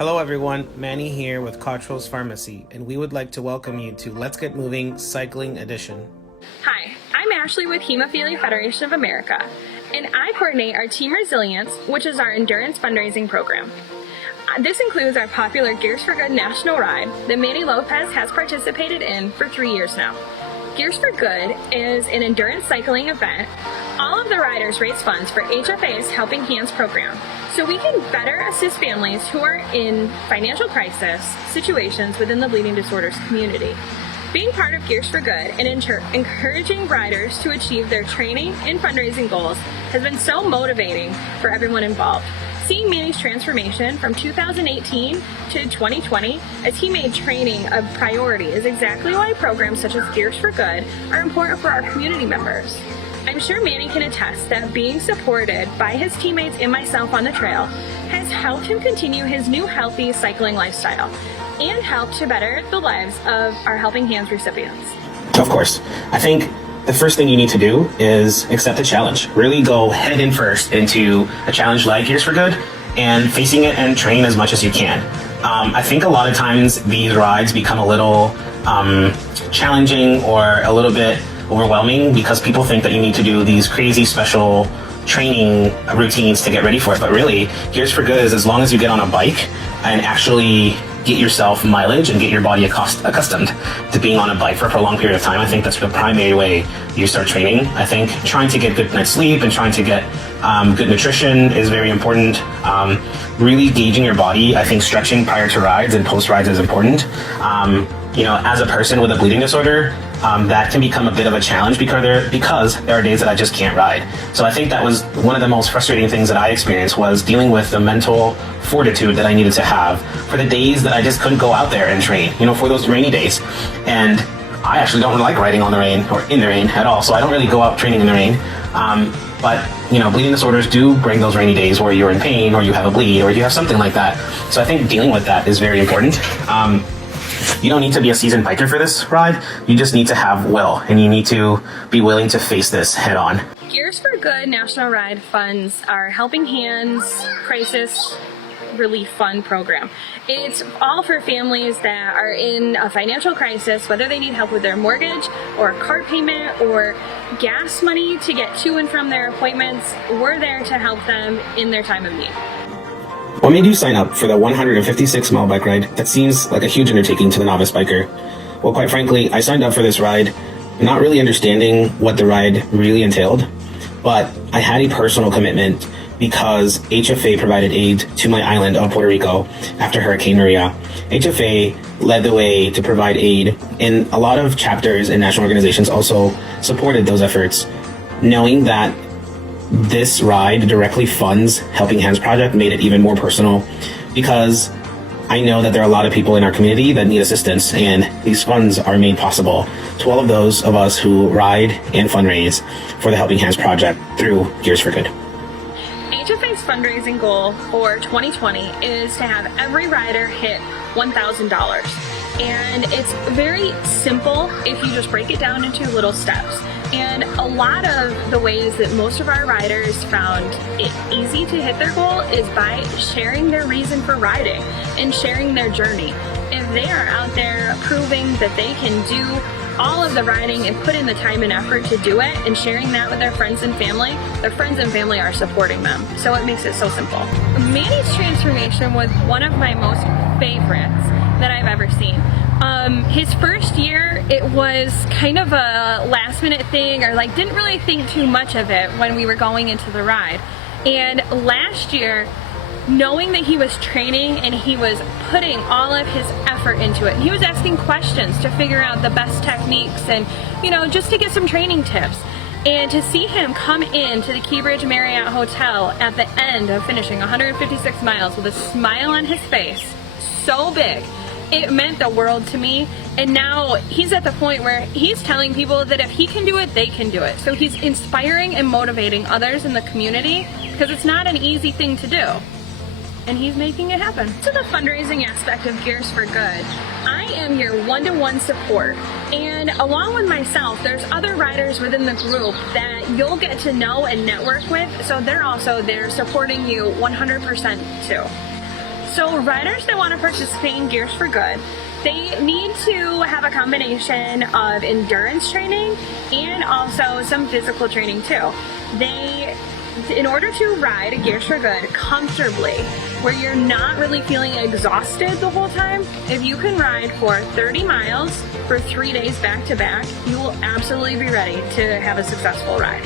Hello everyone, Manny here with Cottrell's Pharmacy, and we would like to welcome you to Let's Get Moving Cycling Edition. Hi, I'm Ashley with Hemophilia Federation of America, and I coordinate our Team Resilience, which is our endurance fundraising program. This includes our popular Gears for Good National Ride that Manny Lopez has participated in for 3 years now. Gears for Good is an endurance cycling event. All of the riders raise funds for HFA's Helping Hands program, so we can better assist families who are in financial crisis situations within the bleeding disorders community. Being part of Gears for Good and encouraging riders to achieve their training and fundraising goals has been so motivating for everyone involved. Seeing Manny's transformation from 2018 to 2020 as he made training a priority is exactly why programs such as Gears for Good are important for our community members. I'm sure Manny can attest that being supported by his teammates and myself on the trail has helped him continue his new healthy cycling lifestyle and helped to better the lives of our Helping Hands recipients. Of course, I think the first thing you need to do is accept the challenge. Really go head in first into a challenge like Gears for Good and facing it and train as much as you can. I think a lot of times these rides become a little challenging or a little bit overwhelming because people think that you need to do these crazy special training routines to get ready for it. But really, Gears for Good is as long as you get on a bike and actually get yourself mileage and get your body accustomed to being on a bike for a prolonged period of time. I think that's the primary way you start training. I think trying to get good night's sleep and trying to get good nutrition is very important. Really gauging your body. I think stretching prior to rides and post rides is important. As a person with a bleeding disorder, that can become a bit of a challenge because there are days that I just can't ride. So I think that was one of the most frustrating things that I experienced was dealing with the mental fortitude that I needed to have for the days that I just couldn't go out there and train, for those rainy days. And I actually don't like riding on the rain or in the rain at all, so I don't really go out training in the rain. But bleeding disorders do bring those rainy days where you're in pain or you have a bleed or you have something like that. So I think dealing with that is very important. You don't need to be a seasoned biker for this ride. You just need to have will, and you need to be willing to face this head on. Gears for Good National Ride funds our Helping Hands Crisis Relief Fund program. It's all for families that are in a financial crisis, whether they need help with their mortgage or car payment or gas money to get to and from their appointments. We're there to help them in their time of need. What made you sign up for the 156-mile bike ride that seems like a huge undertaking to the novice biker? Well, quite frankly, I signed up for this ride not really understanding what the ride really entailed, but I had a personal commitment because HFA provided aid to my island of Puerto Rico after Hurricane Maria. HFA led the way to provide aid, and a lot of chapters and national organizations also supported those efforts. Knowing that this ride directly funds Helping Hands Project made it even more personal because I know that there are a lot of people in our community that need assistance, and these funds are made possible to all of those of us who ride and fundraise for the Helping Hands Project through Gears for Good. HFA's fundraising goal for 2020 is to have every rider hit $1,000. And it's very simple if you just break it down into little steps. And a lot of the ways that most of our riders found it easy to hit their goal is by sharing their reason for riding and sharing their journey. If they are out there proving that they can do all of the riding and put in the time and effort to do it and sharing that with their friends and family are supporting them. So it makes it so simple. Manny's transformation was one of my most favorites that I've ever seen. His first year, it was kind of a last minute thing, or didn't really think too much of it when we were going into the ride. And last year, knowing that he was training and he was putting all of his effort into it, he was asking questions to figure out the best techniques and, just to get some training tips. And to see him come into the Keybridge Marriott Hotel at the end of finishing 156 miles with a smile on his face, so big, it meant the world to me. And now he's at the point where he's telling people that if he can do it, they can do it. So he's inspiring and motivating others in the community because it's not an easy thing to do. And he's making it happen. To the fundraising aspect of Gears for Good, I am your one-to-one support. And along with myself, there's other riders within the group that you'll get to know and network with. So they're also there supporting you 100% too. So riders that want to participate in Gears for Good, they need to have a combination of endurance training and also some physical training too. In order to ride a Gears for Good comfortably, where you're not really feeling exhausted the whole time, if you can ride for 30 miles for 3 days back to back, you will absolutely be ready to have a successful ride.